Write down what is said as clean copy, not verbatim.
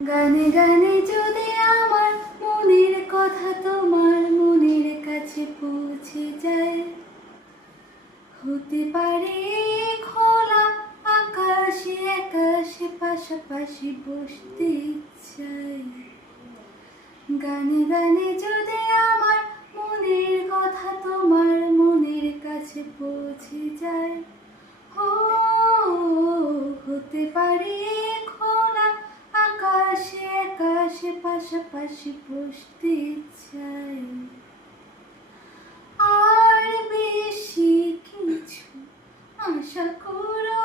গানে গানে যদি আমার মনের কথা তোমার মনের কাছে পৌঁছে যায়, হতে পারে খোলা আকাশে আকাশে পাশাপাশি বসতে চাই। গানে গানে যদি আমার মনের কথা তোমার মনের কাছে পৌঁছে যায়, হতে পারে খোলা আকাশে আকাশে পাশাপাশি বসতে চাই। আর বেশি কিছু আশা করো